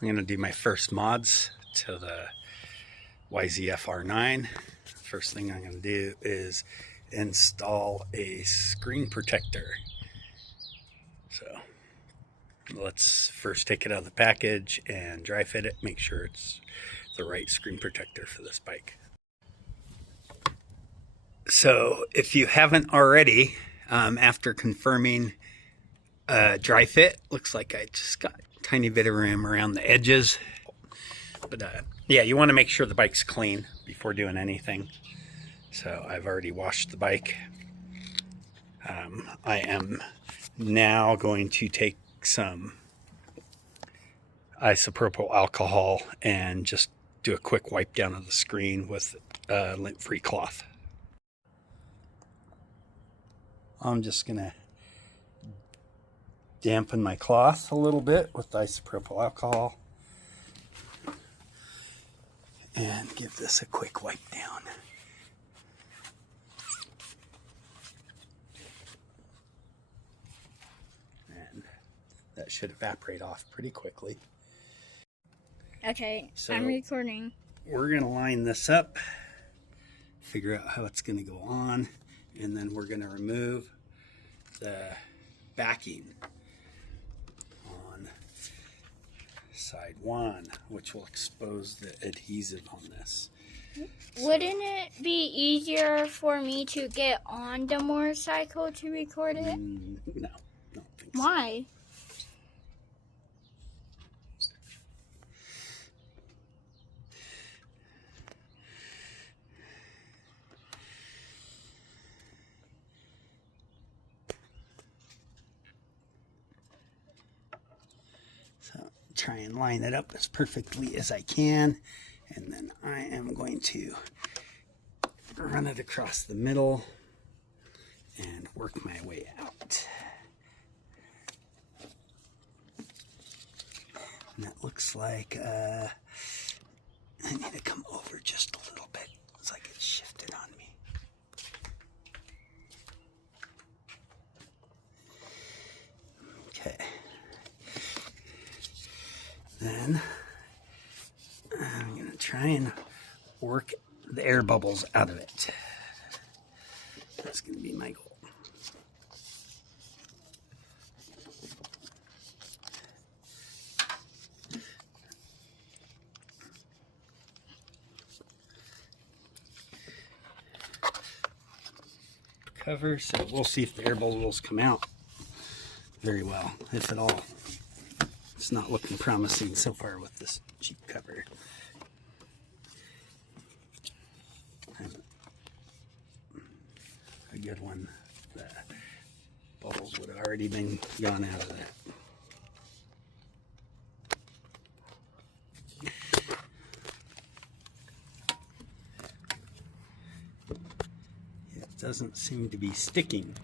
I'm going to do my first mods to the YZF-R9. First thing I'm going to do is install a screen protector. So let's first take it out of the package and dry fit it, make sure it's the right screen protector for this bike. So if you haven't already, after confirming dry fit, looks like I just got a tiny bit of rim around the edges. But yeah, you want to make sure the bike's clean before doing anything. So I've already washed the bike. I am now going to take some isopropyl alcohol and just do a quick wipe down of the screen with lint-free cloth. I'm just going to dampen my cloth a little bit with isopropyl alcohol and give this a quick wipe down. And that should evaporate off pretty quickly. Okay, so I'm recording. We're going to line this up, figure out how it's going to go on, and then we're going to remove the backing on side one, which will expose the adhesive on this. Wouldn't it be easier for me to get on the motorcycle to record it? No, don't think so. Why? So try and line it up as perfectly as I can, and then I am going to run it across the middle and work my way out. And that looks like I need to come over just a little bit. It's like it's shifted on me. Okay. Then I'm going to try and work the air bubbles out of it. That's going to be my goal. Cover, so we'll see if the air bubbles come out very well, if at all. It's not looking promising so far with this cheap cover. A good one, the bubbles would have already been gone out of that. It doesn't seem to be sticking.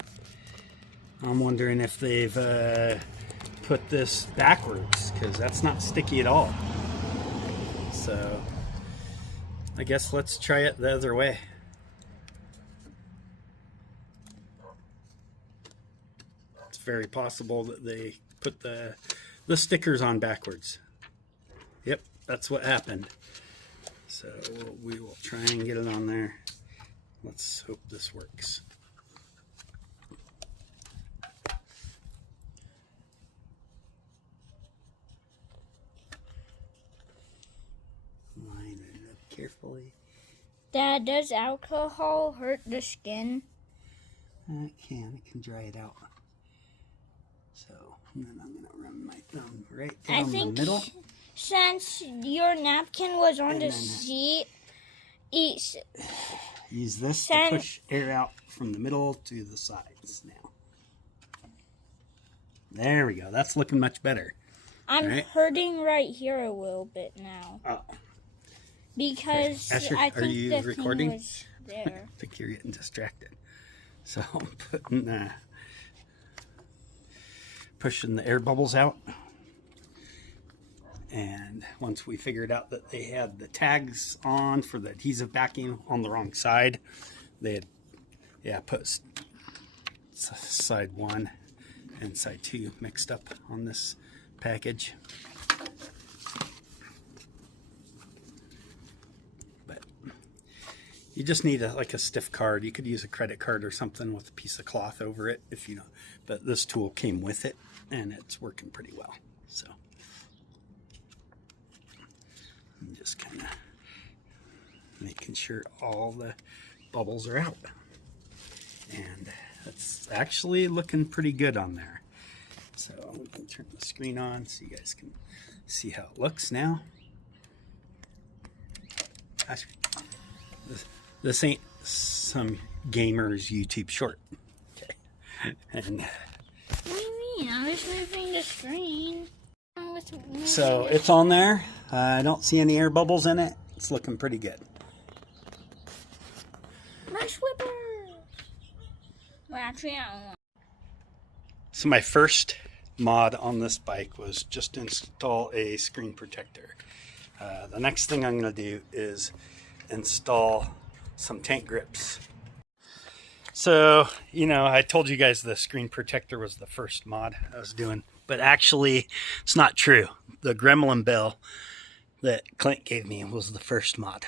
I'm wondering if they've put this backwards, because that's not sticky at all. So I guess let's try it the other way. It's very possible that they put the stickers on backwards. Yep, that's what happened. So we will try and get it on there. Let's hope this works. Line it up carefully. Dad, does alcohol hurt the skin? It can dry it out. So, and then I'm going to run my thumb right down the middle. Since your napkin was on the seat, use this to push air out from the middle to the sides now. There we go. That's looking much better. I'm hurting right here a little bit now. Oh. Because Asher, I think are you the recording? thing was there. I think you're getting distracted. So I'm putting, pushing the air bubbles out. And once we figured out that they had the tags on for the adhesive backing on the wrong side, they had put side one and side two mixed up on this package. You just need like a stiff card. You could use a credit card or something with a piece of cloth over it if you know. But this tool came with it, and it's working pretty well. So I'm just kind of making sure all the bubbles are out. And it's actually looking pretty good on there. So I'm going to turn the screen on so you guys can see how it looks now. This ain't some gamer's YouTube short. Okay. And what do you mean? I was moving the screen. So it's on there. I don't see any air bubbles in it. It's looking pretty good. My swipper. Well, actually, I don't want. So my first mod on this bike was just to install a screen protector. The next thing I'm going to do is install some tank grips. So, you know, I told you guys the screen protector was the first mod I was doing, but actually it's not true. The gremlin bell that Clint gave me was the first mod.